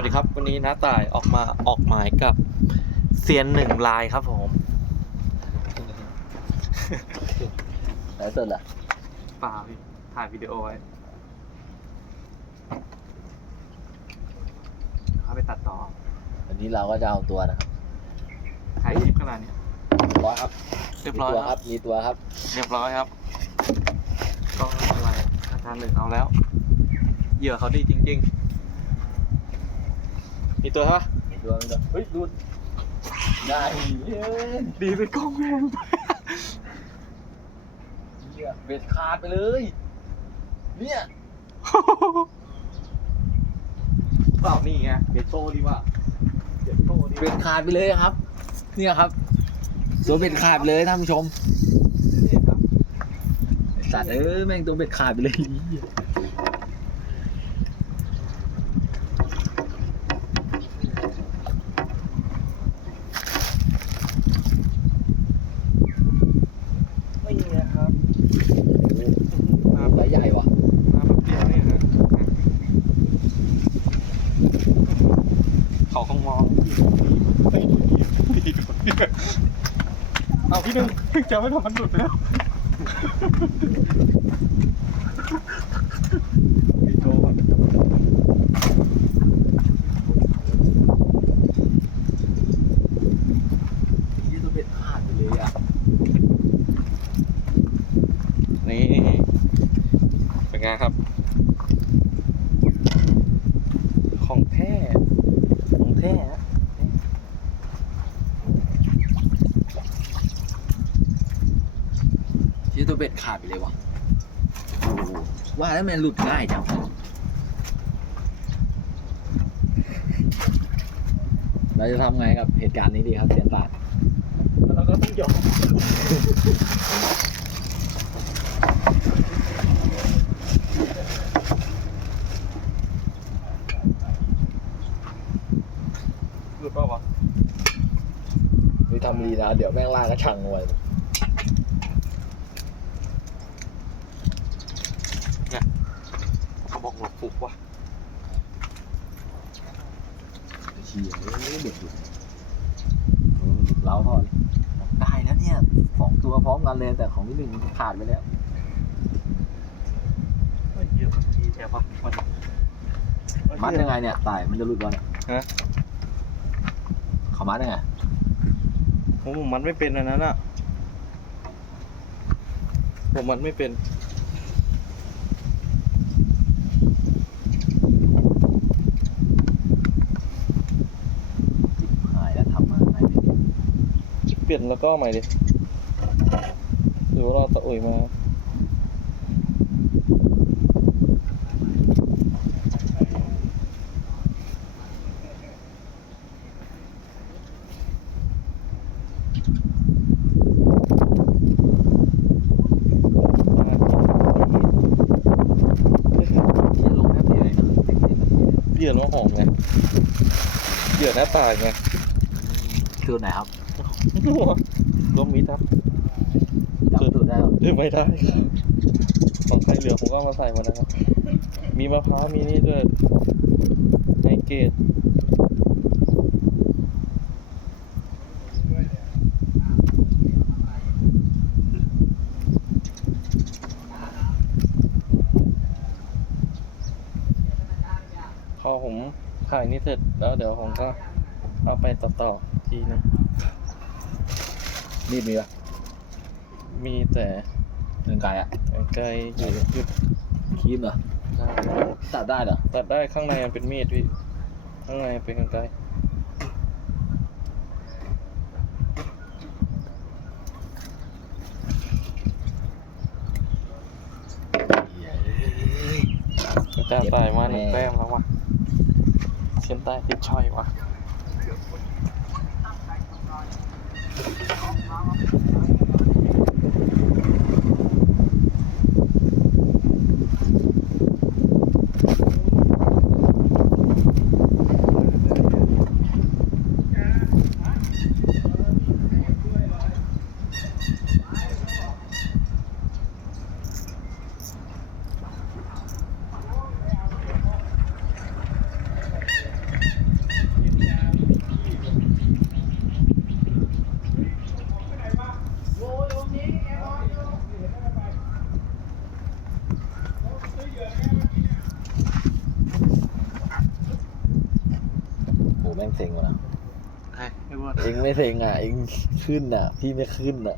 วัสดีครับ วันนี้น้าต่ายออกมาออกหมายกับเซียนหนึ่งลายครับผมไหนสดล่ะเปล่าพี่ถ่ายวิดีโอไว้เขาไปตัดต่อวันนี้เราก็จะเอาตัวนะครับถ่ายคลิปขนาดเนี้ยร้อยครับเรียบมีร้อยตัวคครัรับบมีตัวครับ เรียบร้อยครับ ก็ไม่เป็นไรอาจารย์หนึ่งเอาแล้ว เหยื่อเขาดีจริง ๆ มีตัวปะมีตัวมีตัวเฮ้ยดูดได้เย้ยดีไปกล้องแม่งเหี้ยเบ็ดขาดไปเลย เนี่ยเปล่านี่ไงเบโต้ดีว่าเบโต้ดีเบ็ดขาดไปเลยครับ เนี่ยครับตัวเบ็ดขาดไปเลยท่านผู้ชมนี่ครับไอ้สัตว์เอ้ยแม่งตัวเบ็ดขาดไปเลย ไม่มีนะครับ น้ำไหลใหญ่ว่ะ มาแบบเดียวนี่นะเขาคงมองไม่ดีไม่ดี เอาพี่หนึ่งจะไม่ทำมันหลุดไปแล้วพี่โจก่อน นี่ตัวเบ็ดขาดไปเลยอะ นี่เป็นไงครับ ของแท้ ของแท้ฮะ ที่ตัวเบ็ดขาดไปเลยว่ะโอ้โหว่าแล้วมันหลุดง่ายจังเราจะทำไงกับเหตุการณ์นี้ดีครับเสียนตาดแล้วก็ต้องยอมหลุดเปล่าวะไม่ทำลีนะเดี๋ยวแม่งลากกระชังไว้ เขาบอกหลบฟุกว่ะเชี่ยเอ้ยเด็กหลุดเออหลุดเล้าพอเลยได้แล้วเนี่ยสองตัวพร้อมกันเลยแต่ของพี่หนึ่งขาดไปแล้วเฮ้ยเยอะมันดีแท้ปะมันมัดยังไงเนี่ยตายมันจะหลุดวันยฮะ เขามัดยังไงผมมันไม่เป็นอันนั้นอะผมมันไม่เป็น หายแล้วทำมาไหนดิ เปลี่ย นแล้วก็ใหม่ดิหรือว่าเราตะอุ่ยมาที่ลงแป๊บเดียวเองนะสิบสิบนาทีเนี่ยเหยื่อน้องหอมไงเหยื่อหน้าตายไงคือไหนครับ ร่มมิดครับจับตัวได้หรอเออไม่ได้ครับของใครเหลือผมก็เอามาใส่หมดนะครับ มีมะพร้าวมีนี่ด้วยไนเกตพอผมถ่ายนี่เสร็จแล้วเดี๋ยวผมก็เอาไปตัดต่อทีนึง มีดมีปะมีแต่เงินไกลอะไกลอยู่หยุดครีมเหรอตัดได้เหรอตัดได้ข้างในมันเป็นมีดพี่ข้างในเป็นกรรไกรกระจาตายมาหนึ่งแต้มแล้ววะเชียนใต้ติดช่อยวะ Merci. โหแม่งเซ็งว่ะนะใช่ไม่ว่าเองไม่เซ็งอะเองขึ้นอะ พี่ไม่ขึ้นอะ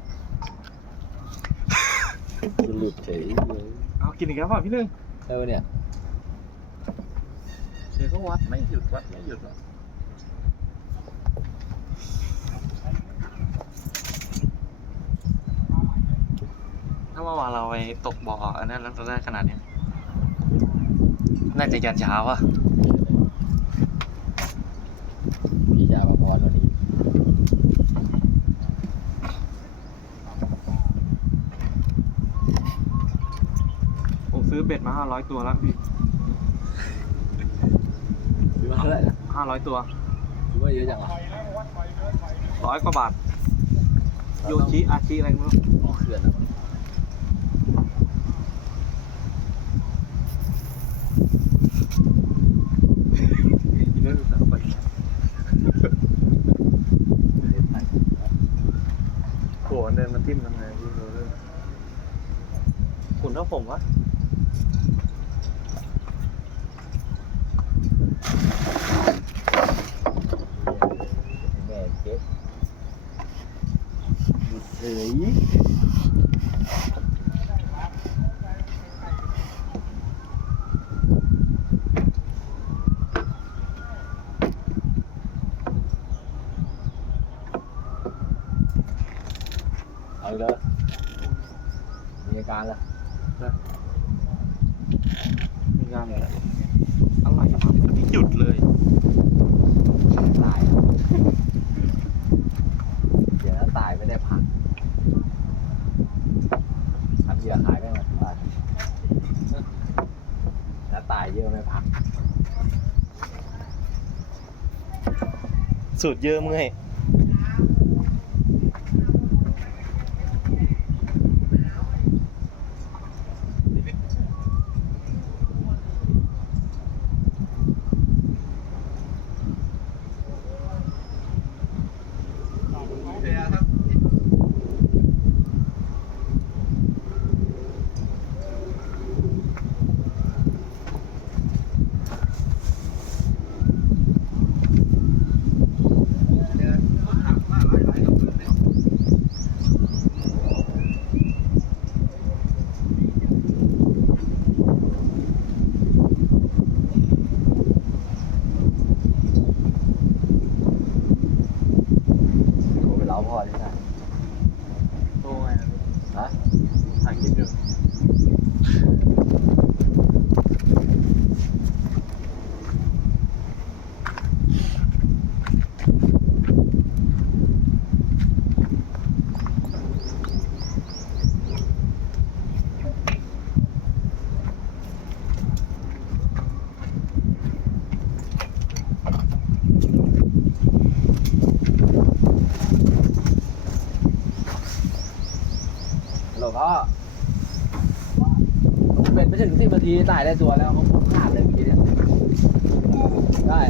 จะหลุดเฉยเลยเอากินอีกแล้วเปล่ะพี่หนึ่งใช่ปะเนี่ยเชฟก็วัดไม่หยุดวัดไม่หยุดหรอกถ้าเมื่อวานเราไปตกบ่ออันนั้นแล้วเราได้ขนาดเนี้ย น่าจะยันเช้าอะพี่จะมาพรวันนี้ผมซื้อเบ็ดมาห้าร้อยตัวแล้วพี่ซื้อมาเท่าไหร่นะห้าร้อยตัวซื้อมาเยอะจังอะร้อยกว่าบาท โยชิอาชิอะไรไม่รู้อ๋อเขื่อนนะ นแล้วดูสาวไปโขนเดินมาทิ่มทำไงพี่รู้เรื่องคุณเท่าผมวะแม่เก็บหยุดเฉย เอาอีกเลยมีอาการละมีงานอะไรอะไรวะไม่หยุดเลยตายเดี๋ยวถ้าตายไม่ได้พักทำเหยื่อขายไม่มาตายถ้าตายเยอะไม่พักสูตรเยอะเมื่อย โทรไปเล้าพ่อที่ไหน โตไง ฮะ ถ่ายคลิปอยู่ ฮัลโหลพ่อผมเป็นไม่ ถึงสิบนาทีตายได้ตัวแล้วเขาขาดเลยเมื่อกี้เนี่ยได้